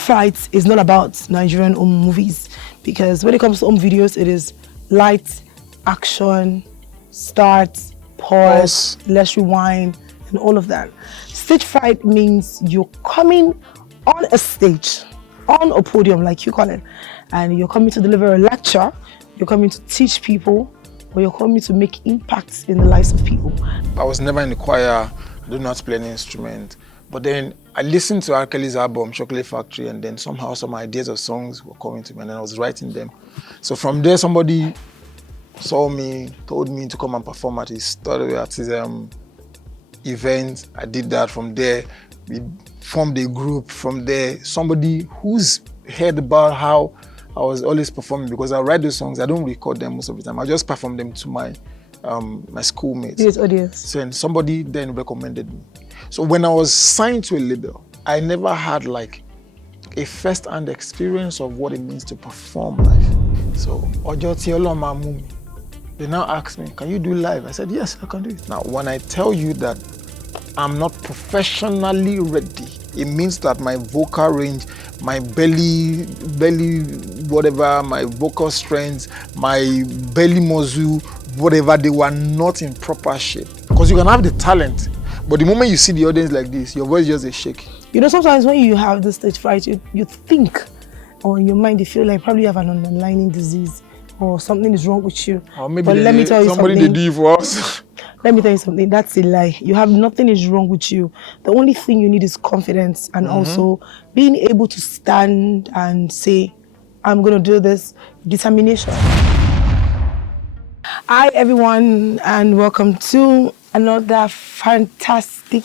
fright is not about Nigerian home movies, because when it comes to home videos, it is light, action, start, pause, let's rewind, and all of that. Stage fright means you're coming on a stage, on a podium, like you call it, and you're coming to deliver a lecture, you're coming to teach people, or you're coming to make impacts in the lives of people. I was never in the choir. I do not play any instrument. But then I listened to R. Kelly's album, Chocolate Factory, and then somehow some ideas of songs were coming to me, and then I was writing them. So from there, somebody saw me, told me to come and perform at his event. I did that. From there, we formed a group. From there, somebody who's heard about how I was always performing, because I write those songs, I don't record them most of the time. I just perform them to my schoolmates. Yes, audience. So, and somebody then recommended me. So when I was signed to a label, I never had like a first-hand experience of what it means to perform live. So they now asked me, can you do live? I said, yes, I can do it. Now, when I tell you that I'm not professionally ready, it means that my vocal range, my belly, whatever, my vocal strength, my belly muscle, whatever, they were not in proper shape. Because you can have the talent, but the moment you see the audience like this, your voice just a shake. You know, sometimes when you have the stage fright, you think, or in your mind, you feel like probably you have an underlying disease or something is wrong with you. Or maybe but let me tell you somebody something. They do for us. Let me tell you something. That's a lie. You have nothing is wrong with you. The only thing you need is confidence, and also being able to stand and say, I'm going to do this. Determination. Hi, everyone, and welcome to another fantastic,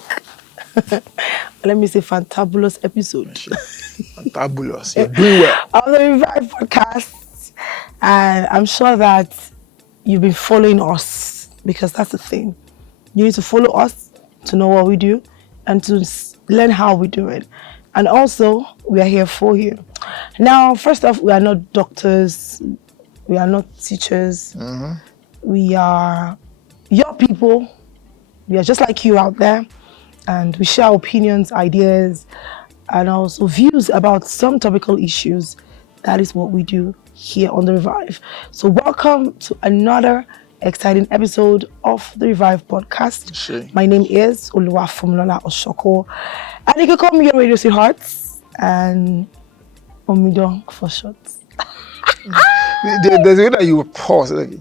let me say fantabulous episode. Fantabulous. You're doing well. Of the Revive podcast. And I'm sure that you've been following us, because that's the thing. You need to follow us to know what we do and to learn how we do it. And also, we are here for you. Now, first off, we are not doctors. We are not teachers. We are your people. We are just like you out there. And we share opinions, ideas, and also views about some topical issues. That is what we do here on The Revive. So welcome to another exciting episode of The Revive podcast. Sure. My name is Oluwafumlola Oshoko. And you can call me your radio sweethearts and Omido for short. There's a way that you pause. Like,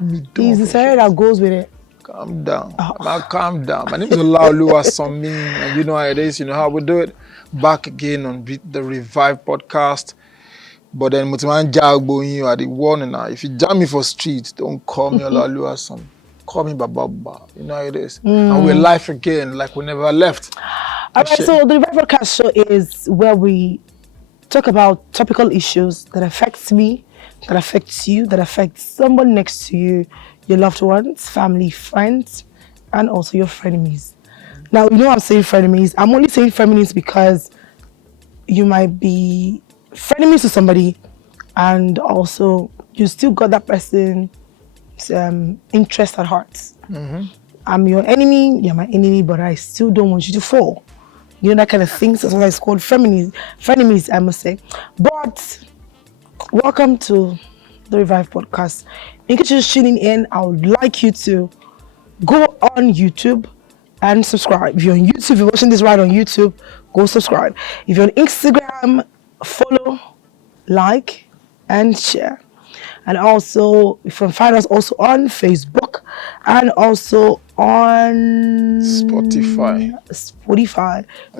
It's the story that goes with it. Calm down. Calm down. My name is Olaoluwa Somi, and you know how it is. You know how we do it. Back again on The Revive podcast. But then Mutiman Jagbo, you are the one now. If you jam me for street, don't call me Olaoluwa Somi. Call me Baba. You know how it is. And we're live again, like we never left. All right, so the Revive podcast show is where we talk about topical issues that affects me, that affects you, that affects someone next to you, your loved ones, family, friends, and also your frenemies. Now, you know I'm saying frenemies. I'm only saying frenemies because you might be frenemies to somebody, and also you still got that person's interest at heart. I'm your enemy, you're my enemy, but I still don't want you to fall. You know, that kind of thing. So that's why it's called frenemies, I must say. But welcome to The Revive podcast. In case you're just tuning in, I would like you to go on YouTube and subscribe. If you're on YouTube, if you're watching this right on YouTube, go subscribe. If you're on Instagram, follow, like, and share. And also, you can find us also on Facebook and also on Spotify.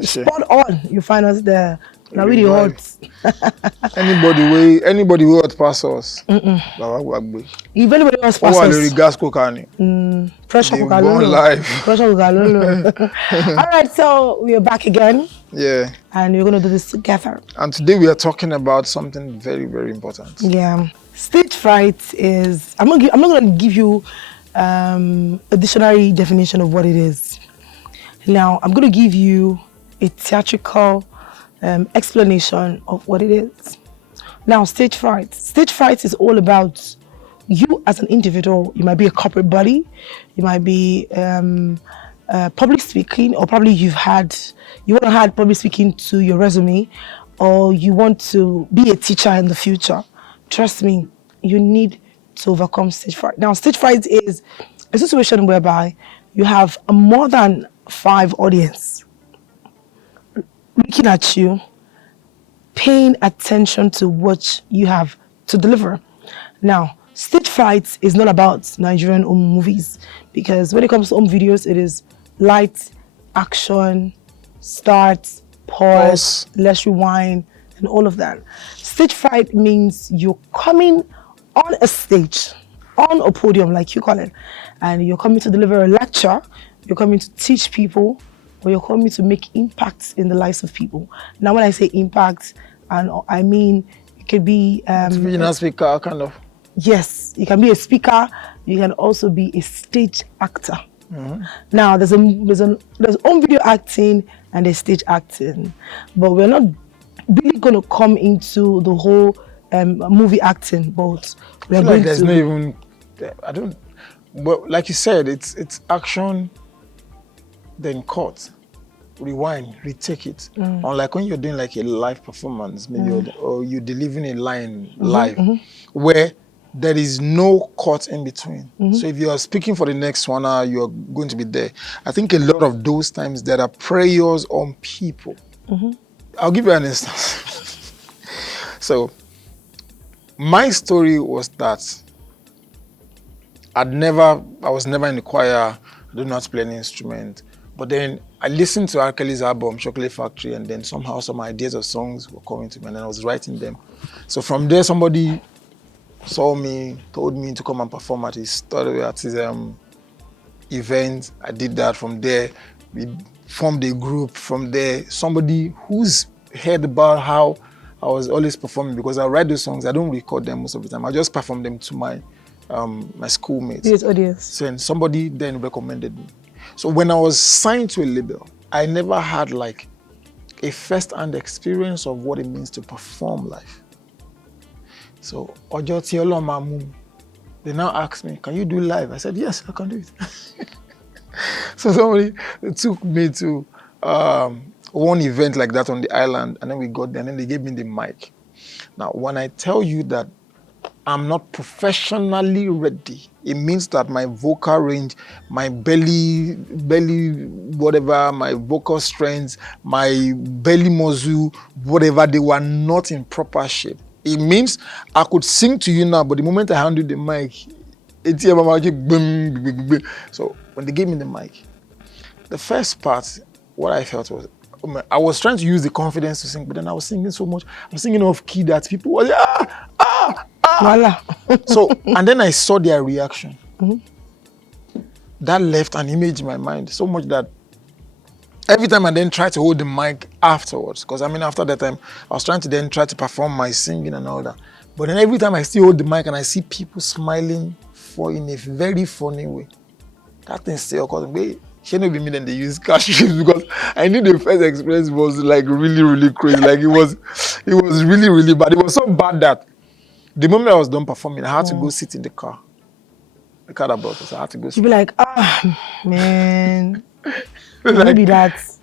Spot on. You find us there. Now really hot. Anybody who hot pass us. If anybody else pass us. Pressure cooker lolo. All right, so we are back again. Yeah. And we're gonna do this together. And today we are talking about something very, very important. Yeah. Stage fright is, I'm not gonna give you a dictionary definition of what it is. Now, I'm gonna give you a theatrical explanation of what it is. Now, stage fright. Stage fright is all about you as an individual. You might be a corporate body, you might be public speaking, or probably you want to add public speaking to your resume, or you want to be a teacher in the future, trust me, you need to overcome stage fright. Now, stage fright is a situation whereby you have a more than 5 audience looking at you, paying attention to what you have to deliver. Now, stage fright is not about Nigerian home movies, because when it comes to home videos, it is light, action, start, pause, let's rewind, and all of that. Stage fright means you're coming on a stage, on a podium, like you call it, and you're coming to deliver a lecture, you're coming to teach people, or you're coming to make impacts in the lives of people. Now, when I say impact, and I mean it could be being a speaker, kind of. Yes, you can be a speaker. You can also be a stage actor. Now, there's home video acting and there's stage acting, but we're not really going to come into the whole movie acting. But we're going There's to. no even. I don't. But like you said, it's action, then cut, rewind, retake it. Unlike when you're doing like a live performance, maybe or you're delivering a line live, where there is no cut in between. So if you're speaking for the next 1 hour, you're going to be there. I think a lot of those times there are pressures on people. I'll give you an instance. So my story was that I was never in the choir. I did not play any instrument. But then I listened to R. Kelly's album, Chocolate Factory, and then somehow some ideas of songs were coming to me, and then I was writing them. So from there, somebody saw me, told me to come and perform at his event. I did that. From there, we formed a group. From there, somebody who's heard about how I was always performing, because I write those songs, I don't record them most of the time. I just perform them to my schoolmates. Yes, audience. So, and somebody then recommended me. So when I was signed to a label, I never had like a first-hand experience of what it means to perform live. So Ojo ti Ọlọ́run máa mú mi. They now asked me, can you do live? I said, yes, I can do it. So somebody took me to one event like that on the island, and then we got there, and then they gave me the mic. Now, when I tell you that I'm not professionally ready, it means that my vocal range, my belly, whatever, my vocal strength, my belly muscle, whatever, they were not in proper shape. It means I could sing to you now, but the moment I handle the mic, so when they gave me the mic, the first part, what I felt was, I was trying to use the confidence to sing, but then I was singing so much. I'm singing off key that people were Voila. So, and then I saw their reaction. That left an image in my mind so much that every time I then tried to hold the mic afterwards, because I mean, after that time, I was trying to then try to perform my singing and all that. But then every time I still hold the mic and I see people smiling in a very funny way, that thing still occurs. Wait, shouldn't be me then they use cashews, because I knew the first experience was like really, really crazy. Like it was really, really bad. It was so bad that the moment I was done performing, I had to go sit in the car. The car that brought us, I had to go sit. You'd be like, man, maybe that's.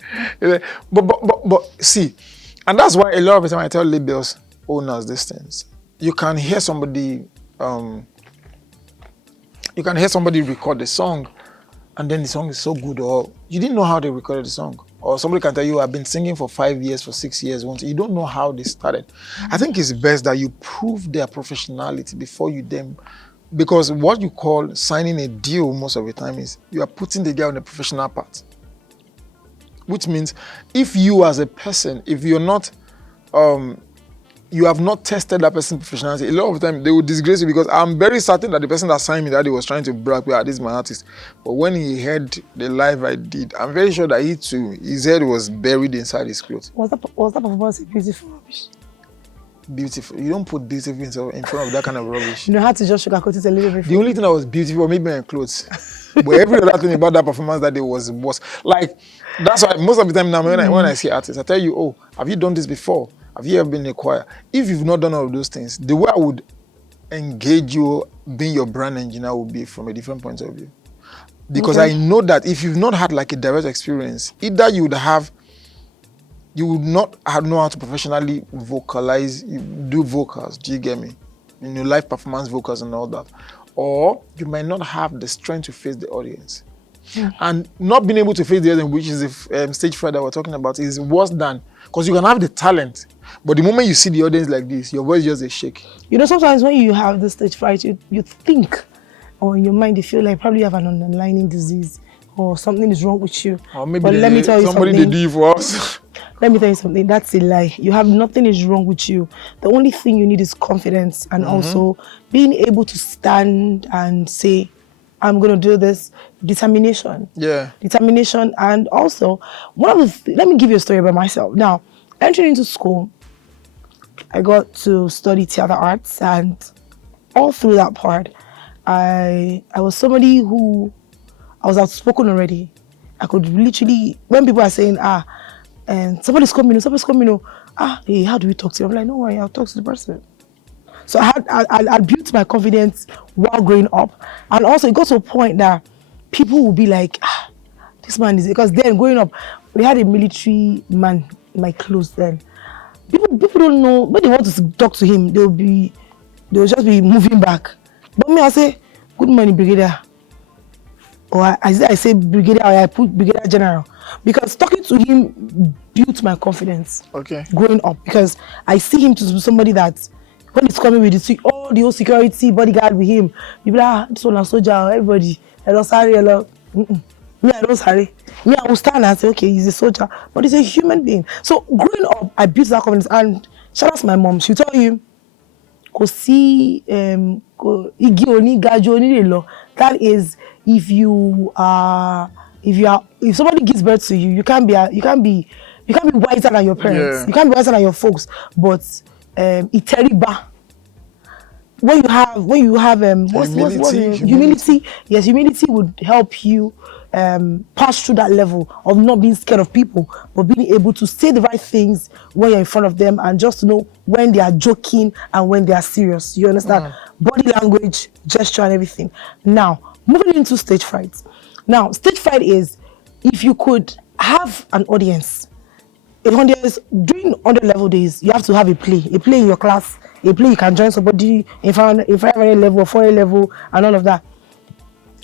But see, and that's why a lot of the time I tell labels owners these things. You can hear somebody record the song, and then the song is so good, or you didn't know how they recorded the song. Or somebody can tell you, I've been singing for 5 years, for 6 years. You don't know how they started. I think it's best that you prove their professionality before you then, because what you call signing a deal most of the time is you are putting the guy on the professional part. Which means if you as a person, if you're not, you have not tested that person's professionality, a lot of the time they will disgrace you, because I'm very certain that the person that signed me that day was trying to brag, this is my artist. But when he heard the live I did, I'm very sure that he too, his head was buried inside his clothes. Was that performance beautiful rubbish? Beautiful. You don't put beautiful in front of that kind of rubbish. You know how to just sugarcoat it a little bit. The only thing that was beautiful, maybe my clothes. But every other thing about that performance that day was like, that's why most of the time now when I see artists, I tell you, oh, have you done this before? Have you ever been in a choir? If you've not done all of those things, the way I would engage you being your brand engineer would be from a different point of view. Because Okay. I know that if you've not had like a direct experience, either you would not know how to professionally vocalize, do vocals, do you get me? Live performance vocals and all that. Or you might not have the strength to face the audience. And not being able to face the audience, which is the stage fright that we're talking about, is worse than, because you can have the talent, but the moment you see the audience like this, your voice just a shake. Sometimes when you have the stage fright, you think, or in your mind, you feel like probably you have an underlying disease or something is wrong with you. Or maybe But let me tell you somebody something. they do it for us. Let me tell you something. That's a lie. You have nothing is wrong with you. The only thing you need is confidence and also being able to stand and say, I'm going to do this. Determination. Yeah. Determination. And also, let me give you a story about myself. Now, entering into school, I got to study theater arts, and all through that part, I was somebody who I was outspoken already. I could literally, when people are saying, and somebody's coming, hey, how do we talk to you? I'm like, no worry, I'll talk to the person. So I built my confidence while growing up. And also it got to a point that people would be like, this man is, because then growing up, we had a military man in my clothes then. People don't know, when they want to talk to him, they'll just be moving back. But me, I'll say, good morning, Brigadier. Or I say Brigadier, or I put Brigadier General. Because talking to him built my confidence. Okay. Growing up. Because I see him to be somebody that, when he's coming with the whole security bodyguard with him, you be like, this one a soldier, everybody, hello, sorry, hello. Me, I don't sorry. Me, I will stand and say, okay, he's a soldier, but he's a human being. So growing up, I built that confidence. And shout out to my mom. She'll tell you, that is, if somebody gives birth to you, you can't be wiser than your parents. Yeah. You can't be wiser than your folks. But iteriba, when you have humility, yes, humility would help you pass through that level of not being scared of people, but being able to say the right things when you're in front of them, and just to know when they are joking and when they are serious. You understand? Body language, gesture, and everything. Now, moving into stage fright. Now, stage fright is, if you could have an audience, during 100 level days, you have to have a play in your class, a play you can join somebody in 500 level, 400 level, and all of that.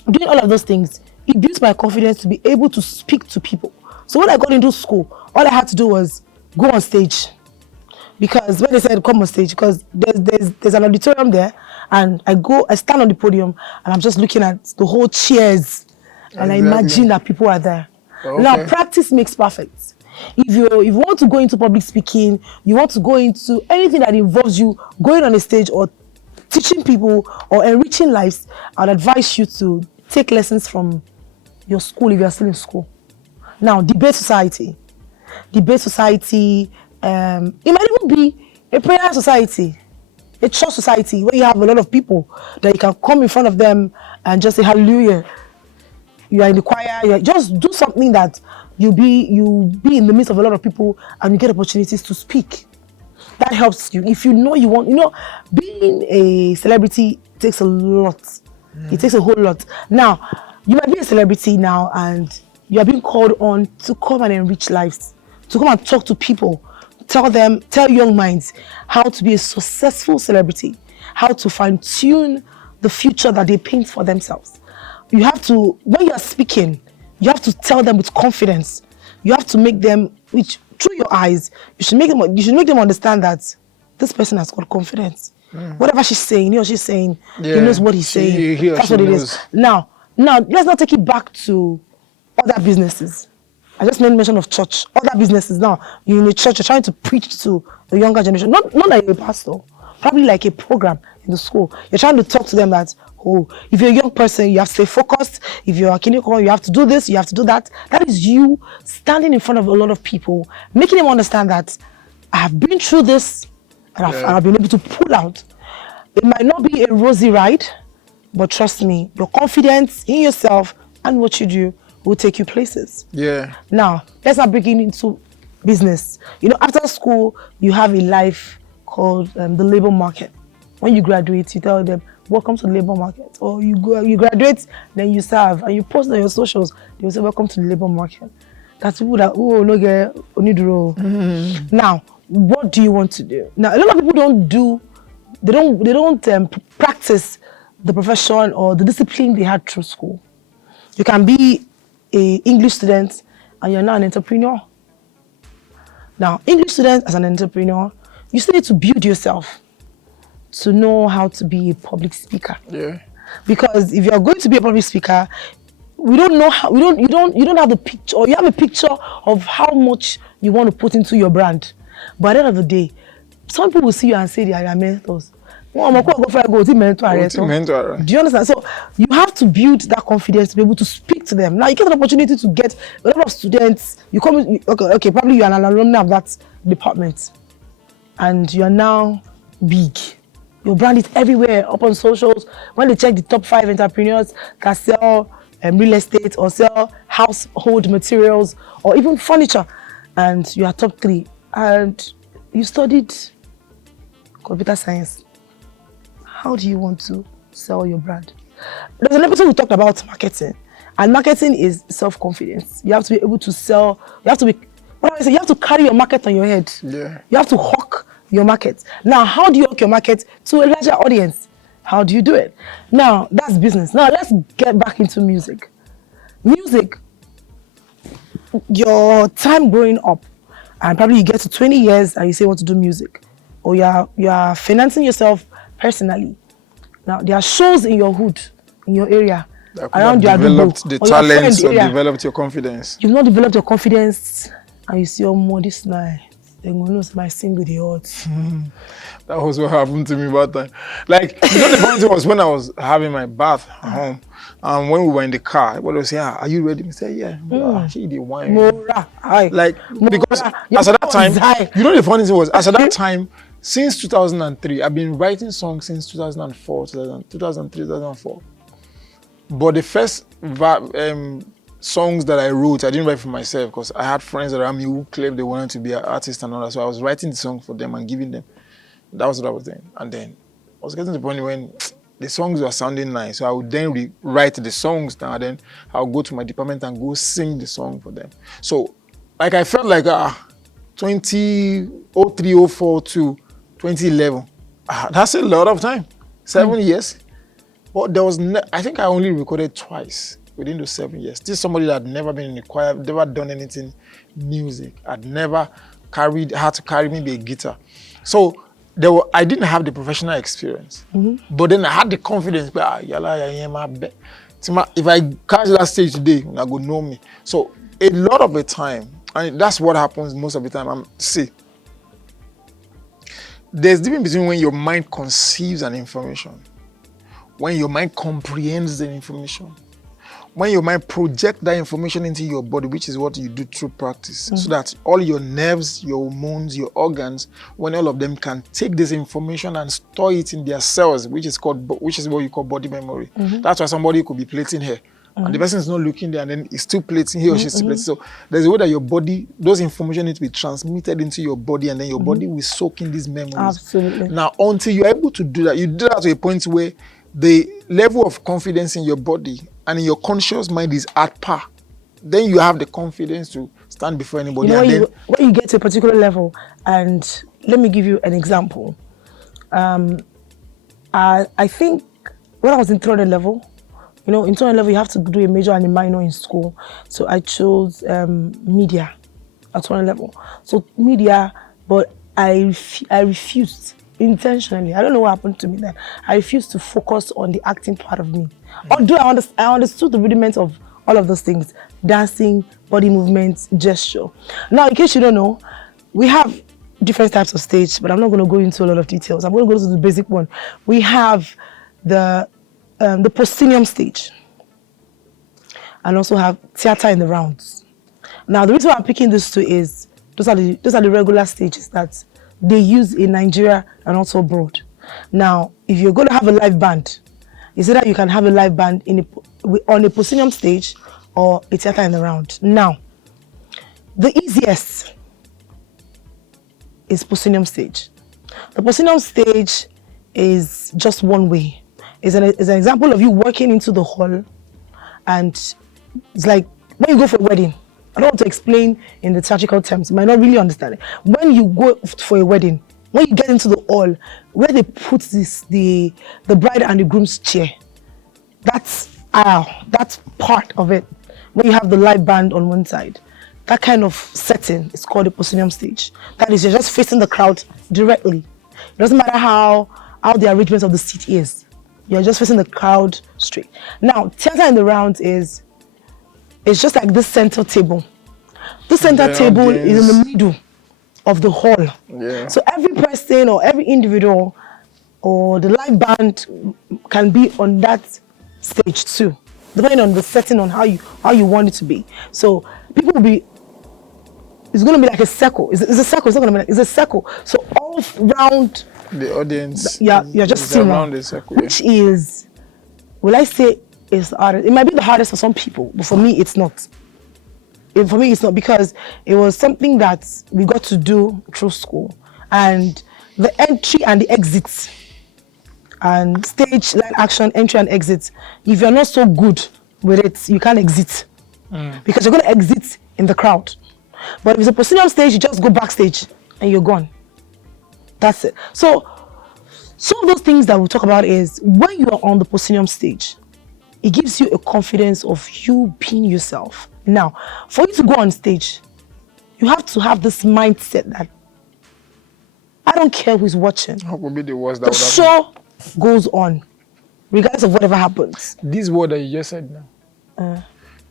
Doing all of those things, it built my confidence to be able to speak to people. So when I got into school, all I had to do was go on stage. Because when they said come on stage, because there's an auditorium there, and I stand on the podium, and I'm just looking at the whole chairs, and I imagine that people are there. Okay. Now, practice makes perfect. If you want to go into public speaking, you want to go into anything that involves you going on a stage or teaching people or enriching lives, I'd advise you to take lessons from your school if you're still in school. Now, debate society. It might even be a prayer society, a church society, where you have a lot of people that you can come in front of them and just say hallelujah. You are in the choir, just do something that you be in the midst of a lot of people and you get opportunities to speak. That helps you. If you want, being a celebrity takes a lot. It takes a whole lot. Now, you might be a celebrity now and you are being called on to come and enrich lives, to come and talk to people, tell young minds how to be a successful celebrity, how to fine-tune the future that they paint for themselves. You have to, when you are speaking, you have to tell them with confidence. You have to make them, through your eyes, you should make them understand that this person has got confidence. Whatever she's saying, he knows what he's saying. That's what it is. Now, let's not take it back to other businesses. I just made mention of church. Other businesses. Now, you're in a church, you're trying to preach to the younger generation. Not like a pastor, probably like a program in the school. You're trying to talk to them that, if you're a young person, you have to stay focused. If you're a kindergarten, you have to do this, you have to do that. That is you standing in front of a lot of people, making them understand that I have been through this and I've been able to pull out. It might not be a rosy ride, but trust me, your confidence in yourself and what you do will take you places. Yeah. Now, let's not begin into business. After school, you have a life called the labor market. When you graduate, you tell them, welcome to the labor market. Or you graduate, then you serve, and you post on your socials, they will say, welcome to the labor market. That's people that, oh, no, get oniduro. Now, what do you want to do? Now, a lot of people don't practice the profession or the discipline they had through school. You can be a English student and you're now an entrepreneur. Now, English students as an entrepreneur, you still need to build yourself to know how to be a public speaker. Yeah. Because if you're going to be a public speaker, we don't know how, you don't have the picture, or you have a picture of how much you want to put into your brand. But at the end of the day, some people will see you and say they are your mentors. Do you understand? So you have to build that confidence to be able to speak to them. Now you get an opportunity to get a lot of students. You come, okay, probably you are an alumni of that department, and you are now big. Your brand is everywhere, up on socials. When they check the top 5 entrepreneurs that sell real estate or sell household materials or even furniture, and you are top 3, and you studied computer science, how do you want to sell your brand? There's an episode we talked about marketing, and marketing is self-confidence. You have to be able to sell. You have to carry your market on your head. Yeah. You have to hawk your market. Now, how do you hawk your market to a larger audience? How do you do it? Now, that's business. Now, let's get back into music. Music, your time growing up, and probably you get to 20 years and you say you want to do music, or you are financing yourself personally. Now, there are shows in your hood, in your area, around your developed the talents or developed your confidence. You've not developed your confidence, and you see, oh, this night, they're going to lose my sing with the odds. That was what happened to me about that. Like, the funny thing was when I was having my bath at home, and when we were in the car, everybody was saying, are you ready? I said, yeah. She did wine. Like, because as at that time, the funny thing was, as at that time, since 2003, I've been writing songs since 2004, 2003, 2004. But the first songs that I wrote, I didn't write for myself because I had friends around me who claimed they wanted to be an artist and all that. So I was writing the songs for them and giving them. That was what I was doing. And then I was getting to the point when the songs were sounding nice. So I would then rewrite the songs now. Then I'll go to my department and go sing the song for them. So like I felt like 2003, 04 to 2011. That's a lot of time. 7 years. But there was, I think I only recorded twice within those 7 years. This is somebody that had never been in the choir, never done anything music. I'd never had to carry maybe a guitar. So I didn't have the professional experience. But then I had the confidence. If I catch that stage today, I go know me. So a lot of the time, and that's what happens most of the time. There's a difference between when your mind conceives an information, when your mind comprehends the information, when your mind projects that information into your body, which is what you do through practice, so that all your nerves, your hormones, your organs, when all of them can take this information and store it in their cells, which is what you call body memory. That's why somebody could be plating hair. And the person is not looking there, and then he's still plating, he or she's still plating. So there's a way that your body, those information need to be transmitted into your body, and then your body will soak in these memories. Absolutely. Now, until you're able to do that, you do that to a point where the level of confidence in your body and in your conscious mind is at par. Then you have the confidence to stand before anybody. When you get to a particular level, and let me give you an example. I think when I was in 300 level, in 200 level, you have to do a major and a minor in school. So I chose media at 200 level. So media, but I refused intentionally. I don't know what happened to me then. I refused to focus on the acting part of me. Although I understood the rudiments of all of those things: dancing, body movements, gesture. Now, in case you don't know, we have different types of stage, but I'm not going to go into a lot of details. I'm going to go to the basic one. We have the proscenium stage, and also have theater in the rounds. Now, the reason why I'm picking these two is those are the regular stages that they use in Nigeria and also abroad. Now, if you're going to have a live band, it's either you can have a live band on a proscenium stage or a theater in the round. Now, the easiest is proscenium stage. The proscenium stage is just one way. is an example of you walking into the hall, and it's like when you go for a wedding. I don't want to explain in the theatrical terms. You might not really understand it. When you go for a wedding, when you get into the hall, where they put the bride and the groom's chair, that's part of it. When you have the live band on one side, that kind of setting is called the proscenium stage. That is, you're just facing the crowd directly. It doesn't matter how the arrangement of the seat is. You're just facing the crowd straight. Now, theater in the round is just like this center table. This center table is in the middle of the hall. Yeah. So every person or every individual or the live band can be on that stage too, depending on the setting, on how you want it to be. So people will be. It's going to be like a circle. It's a circle. It's not going to be like, it's a circle. So all round the audience. Yeah, you're just sitting around the circle. Which is, will I say, is the hardest? It might be the hardest for some people, but for me, it's not. For me, it's not, because it was something that we got to do through school, and the entry and the exits, and stage line action, entry and exit. If you're not so good with it, you can't exit, because you're going to exit in the crowd. But if it's a proscenium stage, you just go backstage and you're gone. That's it. So some of those things that we'll talk about is when you are on the proscenium stage, it gives you a confidence of you being yourself. Now, for you to go on stage, you have to have this mindset that I don't care who's watching. How could be the worst that The would show goes on, regardless of whatever happens. This word that you just said now,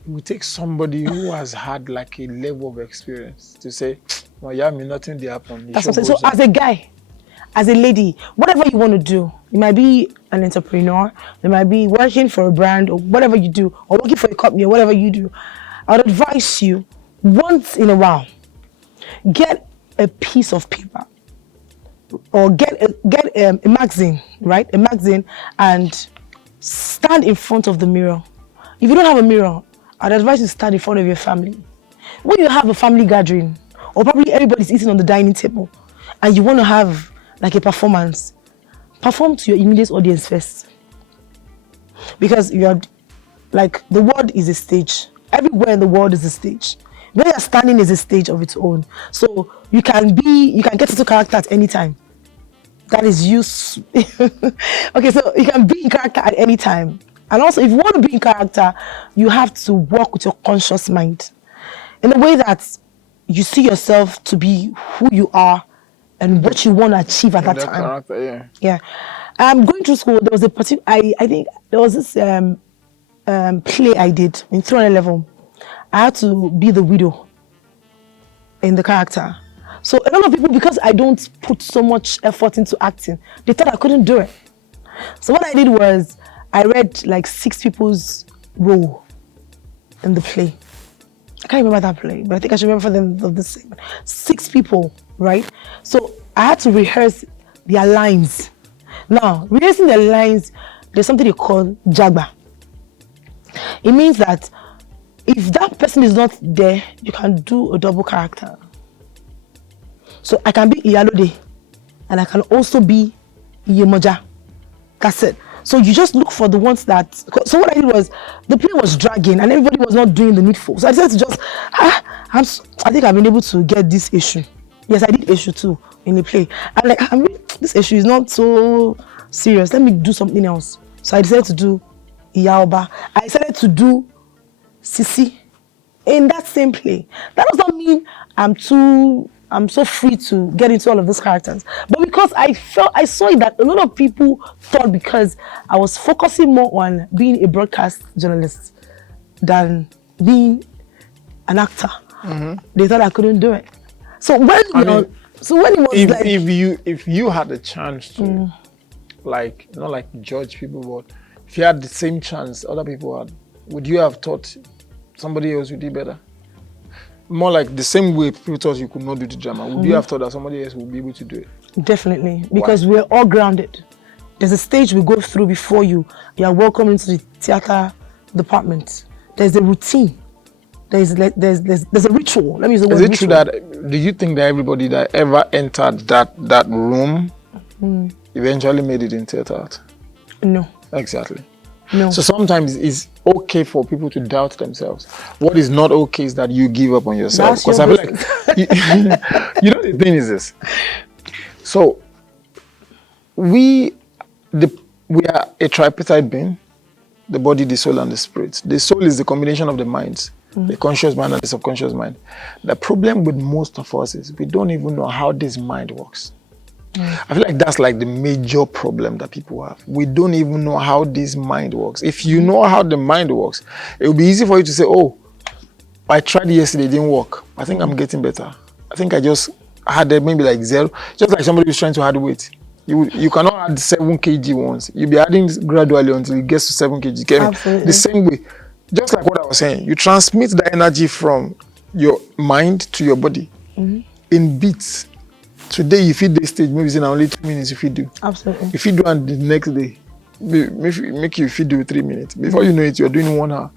it will take somebody who has had like a level of experience to say, well, yeah, me nothing they happen. That's what I'm saying. So as a guy, as a lady, whatever you want to do, you might be an entrepreneur, you might be working for a brand, or whatever you do, or working for a company, or whatever you do, I would advise you, once in a while, get a piece of paper, or get a magazine, right? A magazine, and stand in front of the mirror. If you don't have a mirror, I'd advise you to stand in front of your family. When you have a family gathering, or probably everybody's eating on the dining table, and you want to have like a performance, perform to your immediate audience first. Because you're like, the world is a stage. Everywhere in the world is a stage. Where you're standing is a stage of its own. So you can get into character at any time. That is use. Okay, so you can be in character at any time. And also, if you want to be in character, you have to work with your conscious mind in a way that you see yourself to be who you are and what you want to achieve at that time. Character, yeah. Going through school, there was a particular, I think there was this play I did in 300 level. I had to be the widow in the character. So a lot of people, because I don't put so much effort into acting, they thought I couldn't do it. So what I did was, I read like 6 people's role in the play. I can't remember that play, but I think I should remember for them of the same. 6 people, right? So I had to rehearse their lines. Now, rehearsing their lines, there's something they call jagba. It means that if that person is not there, you can do a double character. So I can be Iyalode, and I can also be Iyemoja. That's it. So you just look for the ones that. So what I did was, the play was dragging and everybody was not doing the needful. So I decided to just, I think I've been able to get this issue. Yes, I did issue too in the play. I'm like, this issue is not so serious. Let me do something else. So I decided to do Iyaoba. I decided to do Sisi in that same play. That does not mean I'm so free to get into all of those characters. But because I saw it that a lot of people thought, because I was focusing more on being a broadcast journalist than being an actor, they thought I couldn't do it. So when it was if you had a chance to like, not like judge people, but if you had the same chance other people had, would you have thought somebody else would do better? More like the same way people thought you could not do the drama. Would you have thought that somebody else would be able to do it? Definitely, because we're all grounded. There's a stage we go through before you are welcome into the theater department. There's a routine. There's a ritual. Let me use the word. Is it true that, do you think that everybody that ever entered that room eventually made it in theater art? No. Exactly. No. So sometimes it's okay for people to doubt themselves. What is not okay is that you give up on yourself. That's Because your I feel like, you know, the thing is this. So we are a tripartite being: the body, the soul, and the spirit. The soul is the combination of the minds, the conscious mind and the subconscious mind. The problem with most of us is we don't even know how this mind works. I feel like that's like the major problem that people have. We don't even know how this mind works. If you know how the mind works, it will be easy for you to say, oh, I tried yesterday, it didn't work. I think I'm getting better. I think I just had maybe like 0. Just like somebody who's trying to add weight. You cannot add 7 kg once. You'll be adding gradually until it gets to 7 kg. Get me? Absolutely. The same way. Just like what I was saying, you transmit the energy from your mind to your body in beats. Today, if you do this stage, maybe it's in only 2 minutes if you do. Absolutely. If you do and the next day, make you if you do 3 minutes. Before you know it, you're doing 1 hour.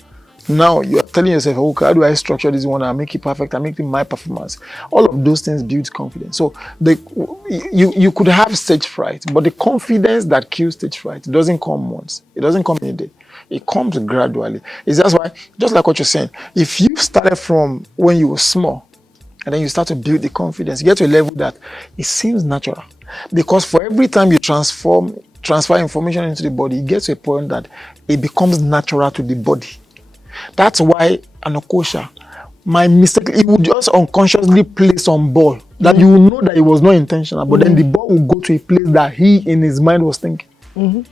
Now you're telling yourself, okay, how do I structure this 1 hour, make it perfect, and make it my performance? All of those things build confidence. So you could have stage fright, but the confidence that kills stage fright doesn't come once. It doesn't come in a day. It comes gradually. It's just why, just like what you're saying, if you started from when you were small, and then you start to build the confidence, you get to a level that it seems natural. Because for every time you transfer information into the body, it gets to a point that it becomes natural to the body. That's why Anokosha, my mistake, he would just unconsciously play some ball that you will know that it was not intentional, but then the ball will go to a place that he in his mind was thinking. Do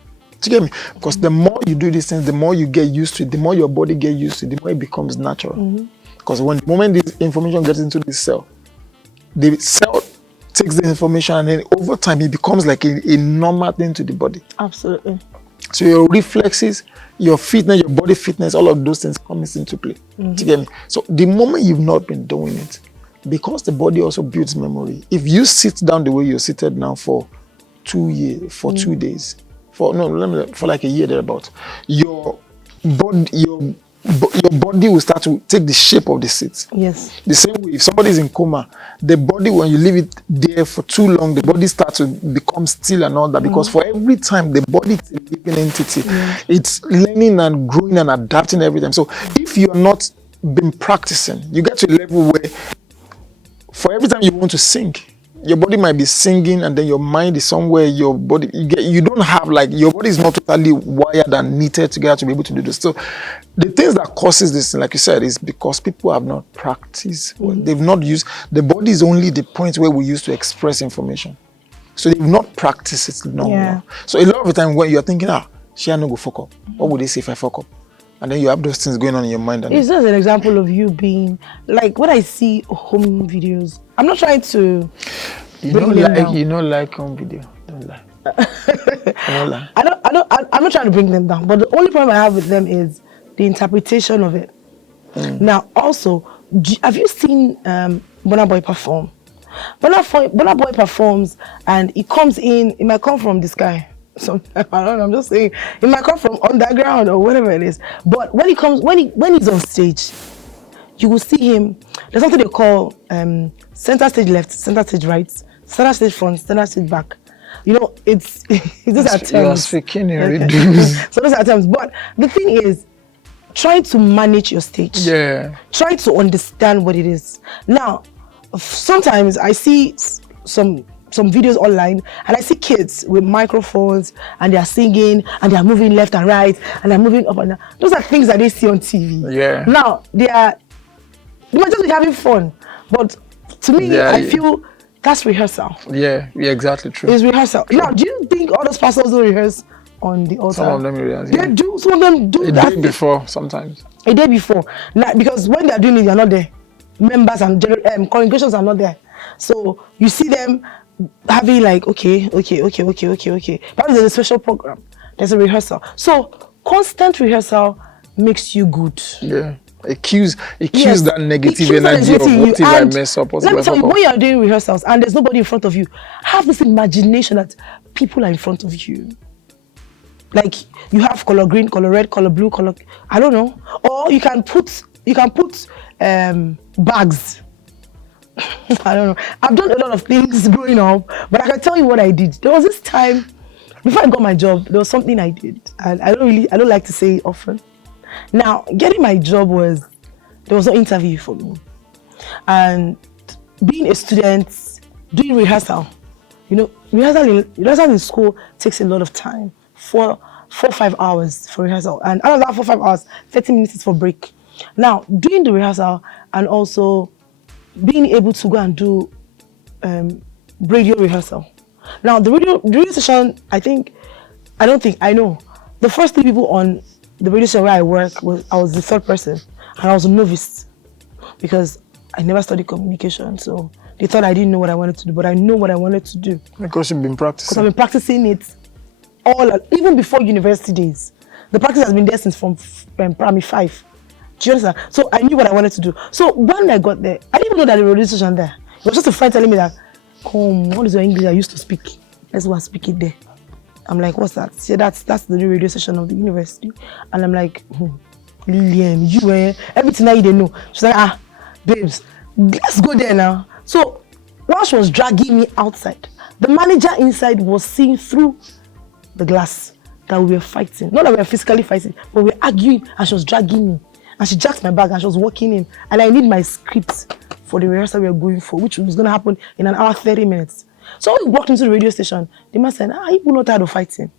you get me? Because the more you do these things, the more you get used to it, the more your body gets used to it, the more it becomes natural. Because when the moment this information gets into the cell takes the information, and then over time it becomes like a normal thing to the body. Absolutely. So your reflexes, your fitness, your body fitness, all of those things come into play. Do you get me? So the moment you've not been doing it, because the body also builds memory. If you sit down the way you're seated now for 2 years, for 2 days, for like a year thereabout, your body will start to take the shape of the seat. Yes. The same way, if somebody is in coma, the body, when you leave it there for too long, the body starts to become still and all that, because for every time the body is a living entity, it's learning and growing and adapting every time. So if you're not been practicing, you get to a level where for every time you want to sing, your body might be singing, and then your mind is somewhere. Your body, you don't have, like, your body is not totally wired and knitted together to be able to do this. So the things that causes this, like you said, is because people have not practiced. They've not used, the body is only the point where we use to express information. So they've not practiced it long enough. So a lot of the time when you're thinking, she no go fuck up. What would they say if I fuck up? And then you have those things going on in your mind. And it's just an example of you being, like, when I see home videos, I'm not trying to like home video. Don't lie. Don't lie. I'm not trying to bring them down, but the only problem I have with them is the interpretation of it. Now, also, have you seen Burna Boy perform? Burna Boy performs, and it comes in. It might come from the sky. So I don't know. I'm just saying it might come from underground or whatever it is. But when he's on stage, you will see him. There's something they call center stage left, center stage right, center stage front, center stage back. You know, it's those are terms. You're speaking in reduce. So those are terms. But the thing is, try to manage your stage. Yeah. Try to understand what it is. Now, sometimes I see some videos online, and I see kids with microphones, and they are singing, and they are moving left and right, and they're moving up and down. Those are things that they see on TV. Yeah. Now, they might just be having fun, but to me, I feel that's rehearsal. Yeah, exactly, true. It's rehearsal. True. Now, do you think all those pastors do rehearse on the altar? Some of them rehearse. They do. Some of them do. A day before, sometimes. A day before. Now, because when they are doing it, they are not there. Members and congregations are not there. So you see them having like, okay. But there's a special program. There's a rehearsal. So constant rehearsal makes you good. Yeah. It kills that negative energy of what if I mess up. Let me tell you, when you are doing rehearsals and there's nobody in front of you, have this imagination that people are in front of you. Like, you have color green, color red, color blue, color, I don't know. Or you can put bags. I don't know. I've done a lot of things growing up, but I can tell you what I did. There was this time before I got my job, there was something I did, and I don't like to say it often. Now, getting my job there was no interview for me, and being a student, doing rehearsal, rehearsal in school takes a lot of time. 4 5 hours for rehearsal, and out of that 4 5 hours, 30 minutes is for break. Now, doing the rehearsal and also being able to go and do radio rehearsal. Now, the radio station, I know. The first 3 people on the radio station where I work I was the third person, and I was a novice because I never studied communication. So they thought I didn't know what I wanted to do, but I know what I wanted to do. Because you've been practicing. Because I've been practicing it even before university days. The practice has been there since from primary 5. Do you understand? So I knew what I wanted to do. So when I got there, I didn't even know that there was a radio station there. It was just a friend telling me that, come, what is your English I used to speak? Let's go and speak it there. I'm like, what's that? See, that's the new radio station of the university. And I'm like, Lillian, everything that you didn't know. She's like, babes, let's go there now. So while she was dragging me outside, the manager inside was seeing through the glass that we were fighting. Not that we were physically fighting, but we were arguing, and she was dragging me. And she jacked my bag and she was walking in. And I need my script for the rehearsal we were going for, which was going to happen in an hour, 30 minutes. So we walked into the radio station. The man said, people not tired of fighting.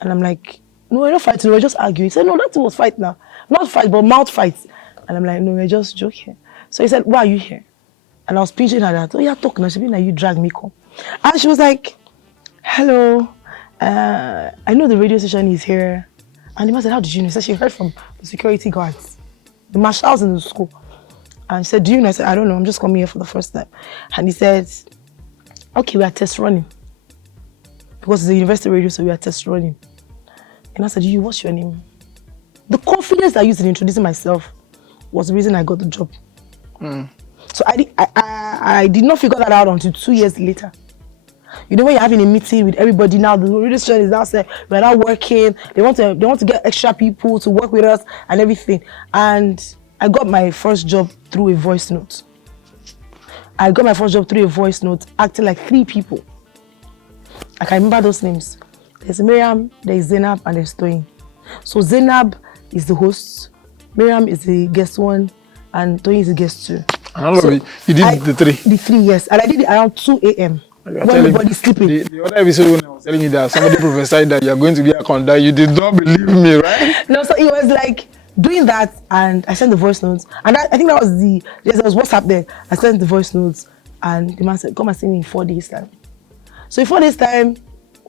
And I'm like, no, we're not fighting, we're just arguing. He said, no, that was fight now. Not fight, but mouth fights. And I'm like, no, we're just joking. So he said, why are you here? And I was pinching her that, yeah, talk now. She mean that you drag me come. And she was like, hello, I know the radio station is here. And the man said, how did you know? He said she heard from the security guards, the marshals in the school. And she said, do you know? I said, I don't know, I'm just coming here for the first time. And he said, okay, we are test running. Because it's a university radio, so we are test running. And I said, what's your name? The confidence I used in introducing myself was the reason I got the job. So I did not figure that out until 2 years later. You know, when you're having a meeting with everybody now, the radio station is now saying we're not working. They want to get extra people to work with us and everything. And I got my first job through a voice note. acting like 3 people. I can remember those names. There's Miriam, there's Zainab, and there's Toyin. So Zainab is the host, Miriam is the guest 1, and Toyin is the guest 2. And all of it, you did the 3? The 3, yes. And I did it around 2 a.m. when everybody's sleeping. The other episode when I was telling you that somebody prophesied that you're going to be a conductor, you did not believe me, right? No, so it was like doing that, and I sent the voice notes. And I think that was there was WhatsApp there. I sent the voice notes, and the man said, come and see me in 4 days' time. So in 4 days' time,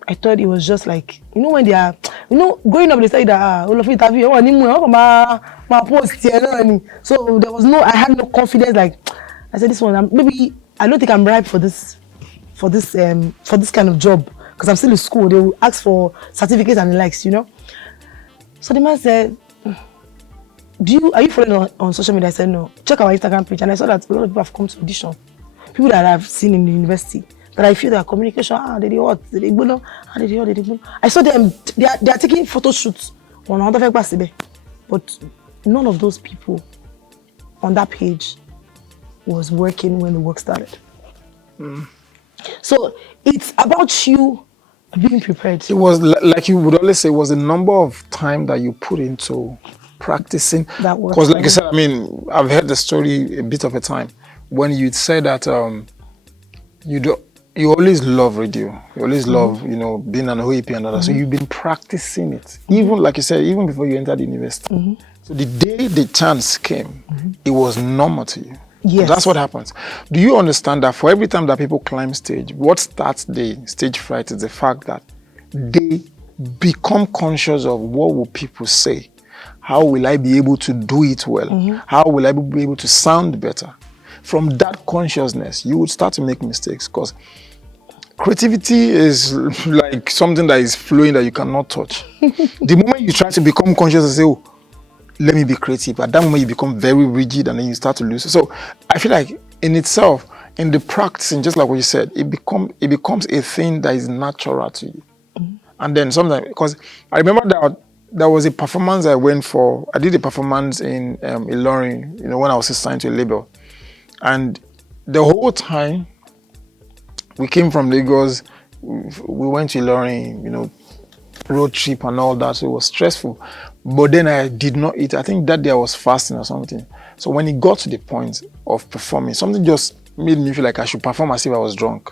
I thought it was just like, when they are, growing up, they say that, all of it, so there was I had no confidence. Like, I said, this one, maybe, I don't think I'm ripe for this kind of job, because I'm still in school. They will ask for certificates and the likes, So the man said, are you following on social media? I said, no. Check our Instagram page. And I saw that a lot of people have come to audition. People that I've seen in the university, that I feel their communication, they did what? They did what? I saw them, they are taking photo shoots on other people, but none of those people on that page was working when the work started. So it's about you being prepared. It was like you would always say, it was the number of time that you put into practicing that work. Because like I said, I've heard the story a bit of a time when you said that you always love radio. You always love, being an OEP and other. So you've been practicing it. Even like you said, even before you entered university. So the day the chance came, it was normal to you. Yes. That's what happens. Do you understand that for every time that people climb stage, what starts the stage fright is the fact that they become conscious of what will people say? How will I be able to do it well? How will I be able to sound better? From that consciousness, you would start to make mistakes, because creativity is like something that is flowing that you cannot touch. The moment you try to become conscious and say, oh, let me be creative, at that moment you become very rigid and then you start to lose. So I feel like in itself, in the practicing, just like what you said, it becomes a thing that is natural to you. And then sometimes, because I remember that there was a performance I went for. I did a performance in Ilorin, when I was assigned to a label. And the whole time we came from Lagos, we went to Ilorin, road trip and all that, so it was stressful. But then I did not eat. I think that day I was fasting or something. So when it got to the point of performing, something just made me feel like I should perform as if I was drunk.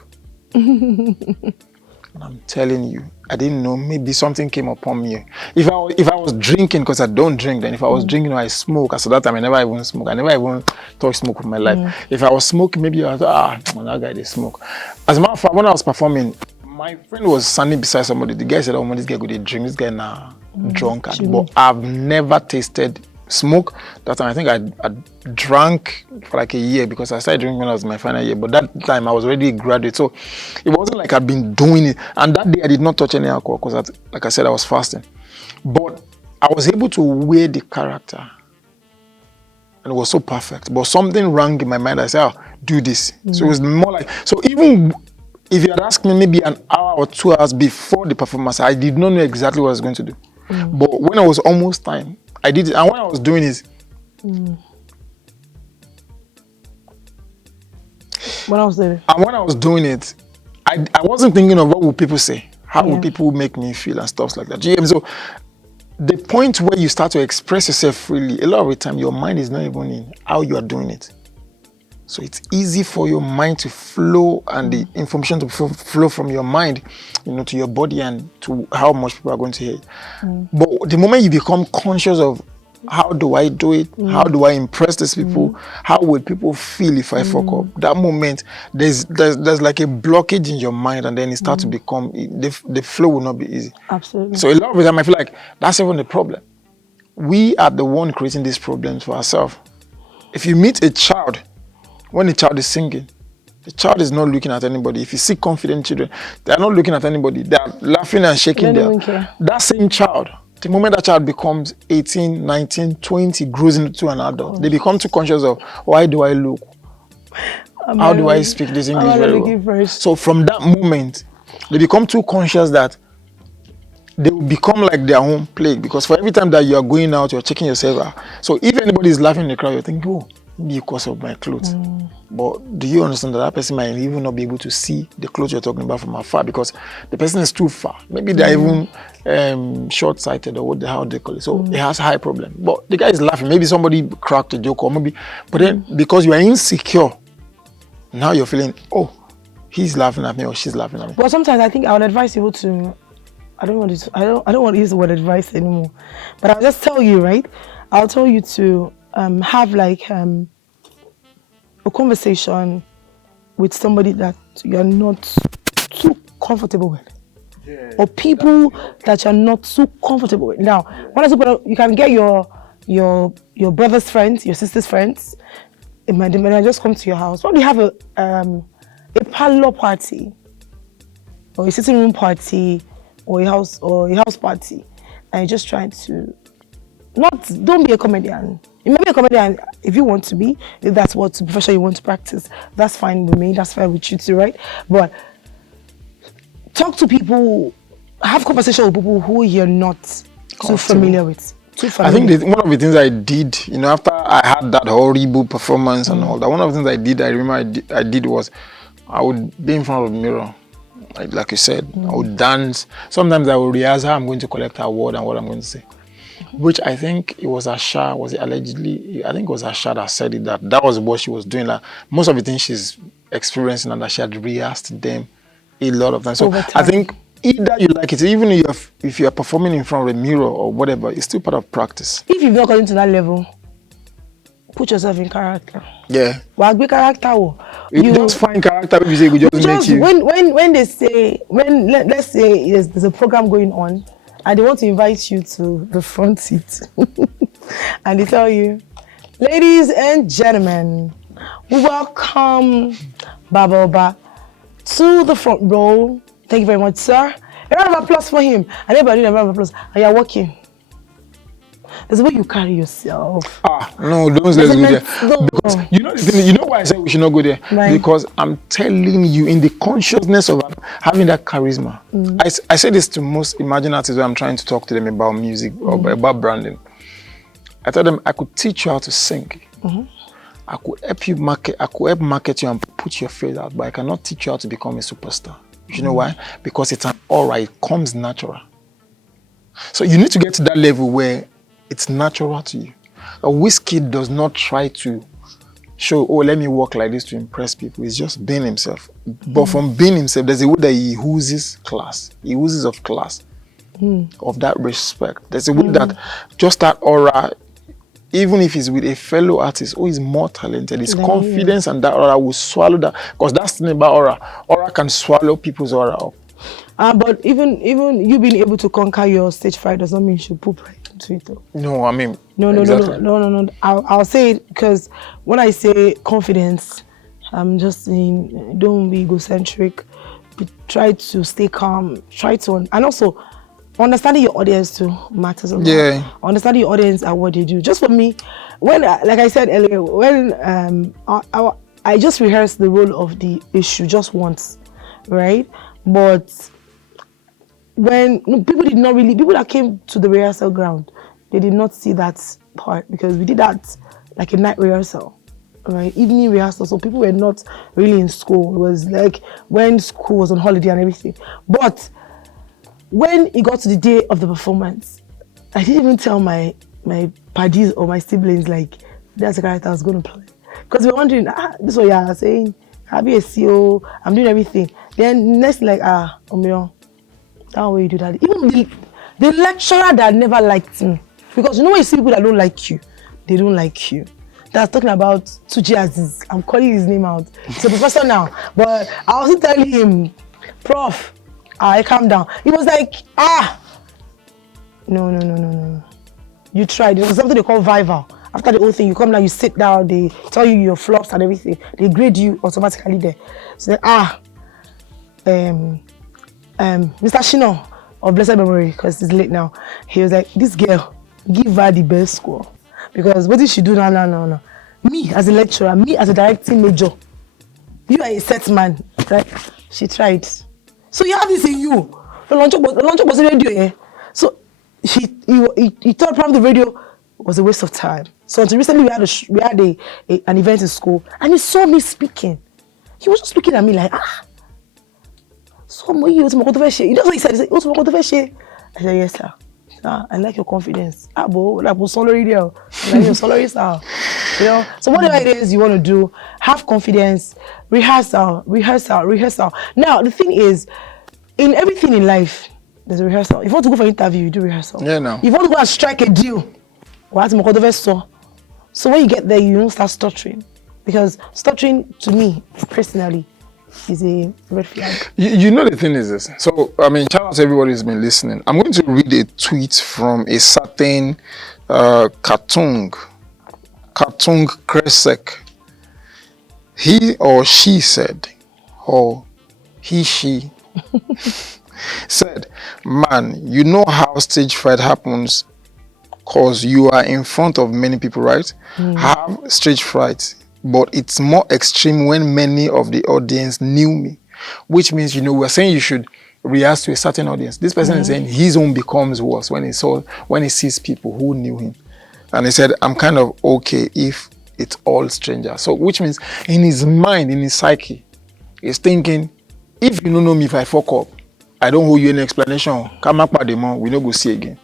And I'm telling you, I didn't know. Maybe something came upon me. If I was drinking, because I don't drink, then if I was drinking or I smoke, as at that time I never even smoke. I never even touched smoke in my life. If I was smoking, maybe I was that guy they smoke. As a matter of fact, when I was performing, my friend was standing beside somebody. The guy said, "Oh man, this guy go to drink. This guy now drunk." But I've never tasted smoke. That time I think I drank for like a year, because I started drinking when I was in my final year. But that time I was already a graduate, so it wasn't like I'd been doing it. And that day I did not touch any alcohol, because like I said, I was fasting. But I was able to wear the character, and it was so perfect. But something rang in my mind. I said, "Oh, do this." So it was more like, so even if you had asked me maybe an hour or 2 hours before the performance, I did not know exactly what I was going to do. But when it was almost time, I did it. And when I was doing it, When I was there. And when I was doing it, I wasn't thinking of what would people say, how would people make me feel and stuff like that. So the point where you start to express yourself freely, a lot of the time your mind is not even in how you are doing it. So it's easy for your mind to flow, and the information to flow from your mind, to your body and to how much people are going to hear it. But the moment you become conscious of, how do I do it? How do I impress these people? How will people feel if I fuck up? That moment, there's like a blockage in your mind, and then it starts to become, the flow will not be easy. Absolutely. So a lot of the time I feel like that's even the problem. We are the one creating these problems for ourselves. If you meet a child, when the child is singing, the child is not looking at anybody. If you see confident children, they are not looking at anybody. They are laughing and shaking that same child. The moment that child becomes 18, 19, 20, grows into an adult, they become too conscious of, why do I look? How do I speak this English very well? So from that moment, they become too conscious that they will become like their own plague, because for every time that you are going out, you're checking yourself out. So if anybody is laughing in the crowd, you're thinking, oh, maybe because of my clothes. But do you understand that that person might even not be able to see the clothes you're talking about from afar, because the person is too far? Maybe they're even short-sighted, or how they call it. So it has a high problem. But the guy is laughing. Maybe somebody cracked a joke, or maybe, but then because you are insecure, now you're feeling, oh, he's laughing at me or she's laughing at me. But sometimes I think I would advise people to, I don't want to use the word advice anymore, but I'll just tell you, right? I'll tell you to have like a conversation with somebody that you're not too comfortable with, or people that you're not too comfortable with. Now, when I say you can get your brother's friends, your sister's friends. It might just come to your house. Probably have a parlor party, or a sitting room party, or a house party, and you're just trying to don't be a comedian. You may be a comedian if you want to be, if that's what profession you want to practice. That's fine with me, that's fine with you too, right? But talk to people, have conversation with people who you're not too familiar with. I think one of the things I did, after I had that horrible performance and all that, one of the things I remember I did was, I would be in front of the mirror, like you said. I would dance. Sometimes I would rehearse how I'm going to collect an award and what I'm going to say. Which I think it was Asha, I think it was Asha that said it, that was what she was doing. Like, most of the things she's experiencing, and that she had rehearsed them a lot of times. So I think either you like it, even if you are performing in front of a mirror or whatever, it's still part of practice. If you've not gotten to that level, put yourself in character. Yeah. Well, be character. You just find character. If you say, we just make you. When they say, let's say there's a program going on, and they want to invite you to the front seat, and they tell you, ladies and gentlemen, we welcome Baba to the front row. Thank you very much, sir. A round of applause for him. And everybody doing a round of applause. And you're walking. There's a way you carry yourself. No, don't let's go there. Because you know why I said we should not go there? Right. Because I'm telling you, in the consciousness of having that charisma, I say this to most imaginatives when I'm trying to talk to them about music or about branding. I tell them I could teach you how to sing. I could help you market. I could help market you and put your face out, but I cannot teach you how to become a superstar. You know why? Because it's an aura. It comes natural. So you need to get to that level where it's natural to you. A whiskey does not try to show, oh, let me walk like this to impress people. He's just being himself. But from being himself, there's a way that he oozes class. He oozes of class, of that respect. There's a way that just that aura, even if he's with a fellow artist who is more talented, his confidence and that aura will swallow that. Because that's the thing about aura. Aura can swallow people's aura up. But even you being able to conquer your stage fright does not mean you should poop right into it though. No, I mean, No. I'll say it because when I say confidence, I'm just saying don't be egocentric. Try to stay calm. And also understanding your audience too matters a lot. Yeah. Understanding your audience and what they do. Just for me, when like I said earlier, when I just rehearsed the role of the issue just once, right? But when people that came to the rehearsal ground, they did not see that part because we did that like a night rehearsal, right? Evening rehearsal. So people were not really in school. It was like when school was on holiday and everything. But when it got to the day of the performance, I didn't even tell my paddies or my siblings like that's the character I was going to play. Because they were wondering, this is what you're saying. I'll be a CEO, I'm doing everything. Then next like, Omiyo, that way you do that. Even the lecturer that never liked me, because you know when you see people that don't like you, they don't like you. That's talking about Tuji Aziz. I'm calling his name out. He's a professor now. But I was telling him, Prof, I calm down. He was like, no. You tried. It was something they call Vival. After the whole thing, you come down, you sit down, they tell you your flops and everything. They grade you automatically there. So then, Mr. Shino of blessed memory, because it's late now, he was like, this girl, give her the best score. Because what did she do now? No. Me as a lecturer, me as a directing major, you are a set man, right? She tried. So you have this in you. The launch was a radio, yeah? So he thought probably the radio was a waste of time. So until recently we had an event in school and he saw me speaking. He was just looking at me like, so he does what he said. He said, I said, yes, sir. I like your confidence. Like solo radio. Like your solo style. You know? So whatever it is you want to do, have confidence, rehearsal. Now the thing is, in everything in life, there's a rehearsal. If you want to go for an interview, you do rehearsal. Yeah, no. If you want to go and strike a deal, so when you get there, you don't start stuttering. Because stuttering, to me, personally, is a red flag. You know the thing is this. So, I mean, shout out to everybody who's been listening. I'm going to read a tweet from a certain Katung Kresek. He or she said, or he, she, said, man, you know how stage fright happens because you are in front of many people, right? Have stage fright, but it's more extreme when many of the audience knew me, which means, we're saying you should rehearse to a certain audience. This person is saying his own becomes worse when he sees people who knew him. And he said, I'm kind of okay if it's all strangers. So, which means in his mind, in his psyche, he's thinking, if you don't know me, if I fuck up, I don't owe you any explanation. Come up at the moment, we don't go see again.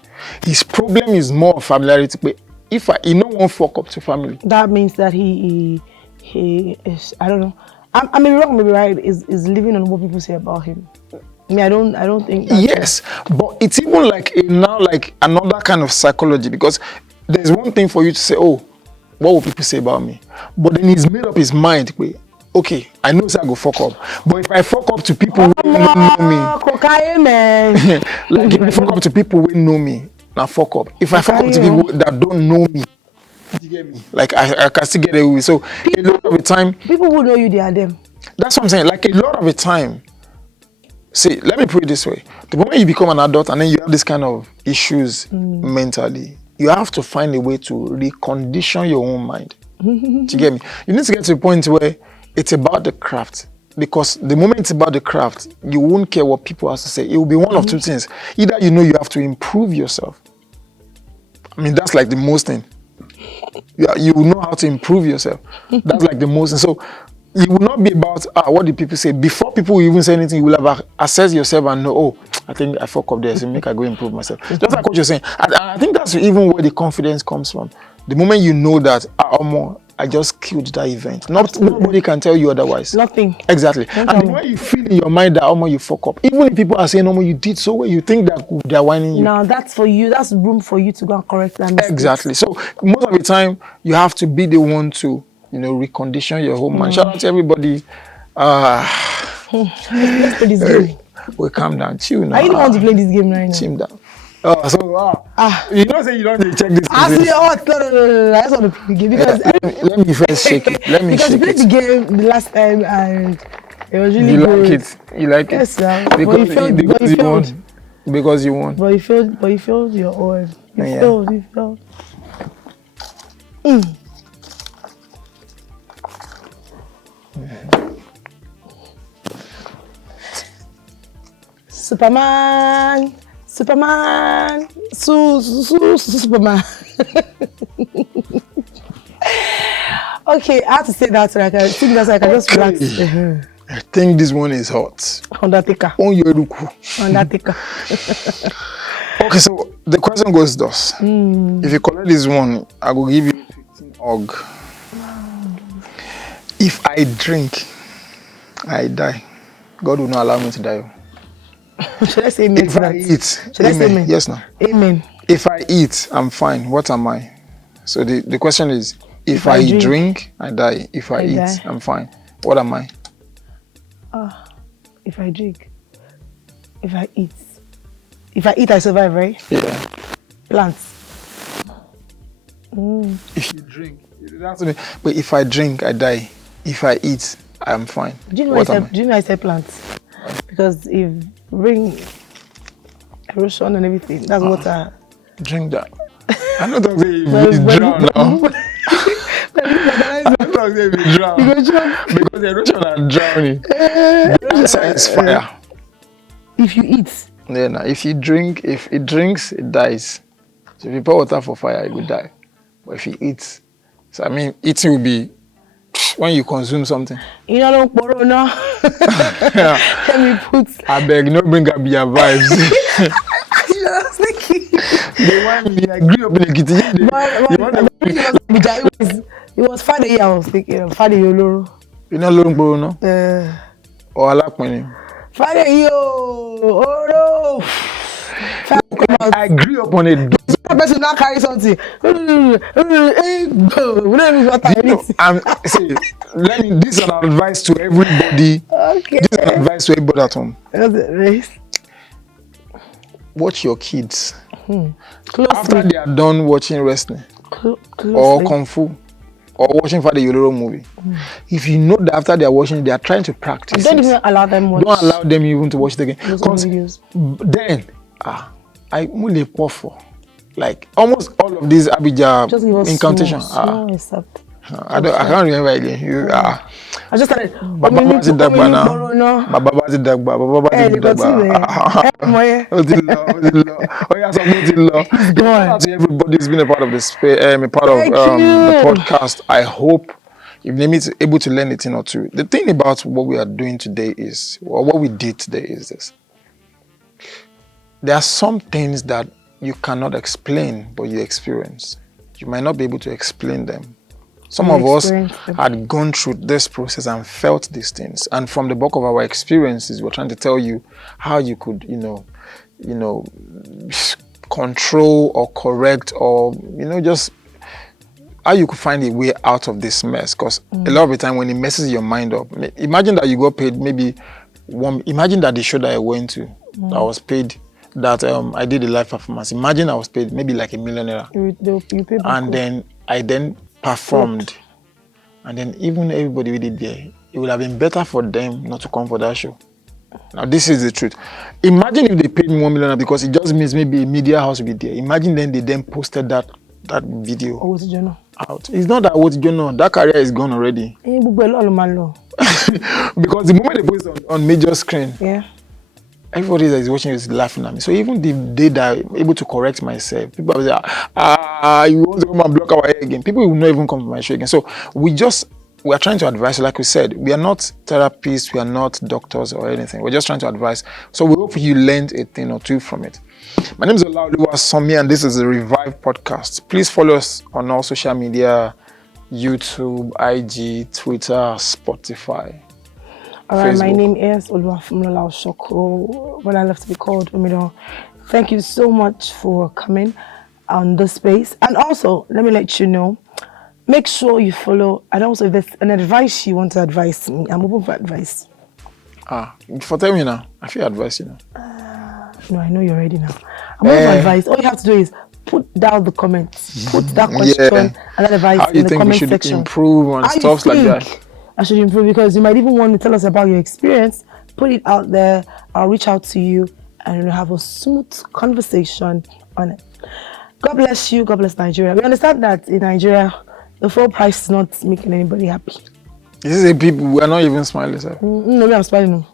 His problem is more familiarity. But if he no one fuck up to family, that means that he is, I don't know. I may be wrong, maybe right. Is living on what people say about him. I mean, I don't think. Yes, but it's even like now like another kind of psychology, because there's one thing for you to say, oh, what will people say about me? But then he's made up his mind. Wait, okay, I know I go fuck up, but if I fuck up to people who don't know me, cocaine, man. like if I fuck up to people who know me, now fuck up. If I fuck up to people that don't know me, you get me? Like I can still get away. So a lot of the time, people who know you, they are them. That's what I'm saying. Like a lot of the time, see, let me put it this way: the moment you become an adult and then you have this kind of issues mentally, you have to find a way to recondition your own mind. Do you get me? You need to get to a point where it's about the craft. Because the moment it's about the craft, you won't care what people have to say. It will be one of two things. Either you have to improve yourself. I mean, that's like the most thing. You will know how to improve yourself. That's like the most thing. So it will not be about what the people say. Before people even say anything, you will have assess yourself and know, oh, I think I fuck up there, so make I go improve myself. Just like what you're saying. And I think that's even where the confidence comes from. The moment you know that, I just killed that event. Nobody can tell you otherwise. Nothing. Exactly. And the moment you feel in your mind that, you fuck up. Even if people are saying, you did so well, you think that they're whining you. Now, that's for you. That's room for you to go and correct that mistake. Exactly. So, most of the time, you have to be the one to, recondition your whole mind. Shout out to everybody. Let's play this game. Well, calm down, chill now. I don't want to play this game right now. Chill down. You don't say you don't check this. I see no. I just want to play the game because let me first shake it. Let me because shake we played it. the game the last time and it was really You good. like it? You like Yes, it? sir. Because you failed. you won. Because you won. But you failed your own. You failed. Superman. Superman. Okay, I have to say that so I can sing that so I can just relax. I think this one is hot. Undertaker. Undertaker. Okay, so the question goes thus. If you collect this one, I will give you 15 og. If I drink, I die. God will not allow me to die. Should I say amen? If I eat, should I say amen? Yes, no. Amen. If I eat, I'm fine. What am I? So the question is, if I drink, I die. If I eat, die. I'm fine. What am I? If I drink, if I eat, I survive, right? Yeah. Plants. If you drink, that's me. But if I drink, I die. If I eat, I'm fine. Do you know I said plants? Because if rain, erosion and everything, that's water. Drink that. I don't think you drown now. I don't think you drown. Because the erosion are drowning. The answer is fire. If you eat. Yeah, nah. If you drink, if it drinks, it dies. So if you pour water for fire, it will die. But if you eat, so I mean, eating will be when you consume something. You know, don't borrow now. Let me put. I beg, no bring up your vibes. I was thinking. They want me. I grew up in the kitchen. It was Friday. I was thinking. Friday, you know, Loro, no? Or Alakmani. Friday, oh no. I grew up on it. That person now carry something. This is an advice to everybody. Okay. This is an advice to everybody at home. Nice. Watch your kids. Closely. After they are done watching wrestling or kung fu or watching for the Yoloro movie. If you know that after they are watching, they are trying to practice. Don't even allow them watch. Don't allow them even to watch it again. Videos. Then, I only pour for. Like almost all of these Abidjan incantations. I can't remember again. I just started. Baba ti dagba now. Baba ti dagba. Baba ti dagba. Oh yeah, something to love. Everybody's been a part of this, a part of the podcast. I hope you've been able to learn a thing or two. The thing about what we are doing today is, or what we did today is this. There are some things that you cannot explain, but you experience. You might not be able to explain them. Some of us had gone through this process and felt these things. And from the bulk of our experiences, we're trying to tell you how you could, control or correct or, just how you could find a way out of this mess. Because a lot of the time when it messes your mind up, imagine that you got paid imagine that the show that I went to, I was paid that I did a live performance. Imagine I was paid maybe like $1 million. And then I performed. And then even everybody we did there, it would have been better for them not to come for that show. Now this is the truth. Imagine if they paid me $1 million because it just means maybe a media house will be there. Imagine then they posted that video out. It's not that what you know, that career is gone already. Because the moment they post it on major screen, everybody that is watching is laughing at me. So even the day that I'm able to correct myself, people will say, you want to come and block our hair again. People will not even come to my show again. So we just we are trying to advise, like we said, we are not therapists, we are not doctors or anything. We're just trying to advise. So we hope you learned a thing or two from it. My name is Olaoluwa Somi, and this is the Revive Podcast. Please follow us on all social media, YouTube, IG, Twitter, Spotify. All right, Facebook. my name is Oluwafumlola Oshoko, what I love to be called Umido. Thank you so much for coming on this space. And also, let me let you know, make sure you follow, and also if there's an advice you want to advise me, I'm open for advice. For tell me now, I feel advice, you know. No, I know you're ready now. I'm open for advice. All you have to do is put down the comments, put that question and that advice in the comment section. How you think we should improve and stuff like that? I should improve, because you might even want to tell us about your experience. Put it out there. I'll reach out to you and we'll have a smooth conversation on it. God bless you. God bless Nigeria. We understand that in Nigeria, the fuel price is not making anybody happy. This is people, we are not even smiling, sir. No, we are smiling. No.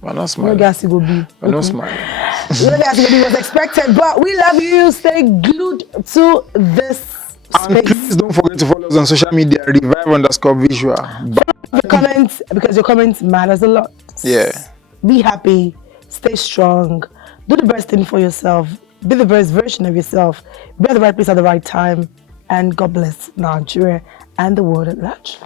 We're not smiling. No gas will be. We're not smiling. No gas will be was expected, but we love you. Stay glued to this space. And please don't forget to follow us on social media, Revive_Visual. The comments, because your comments matters a lot. Yeah. Be happy, stay strong, do the best thing for yourself, be the best version of yourself, be at the right place at the right time, and God bless Nigeria and the world at large.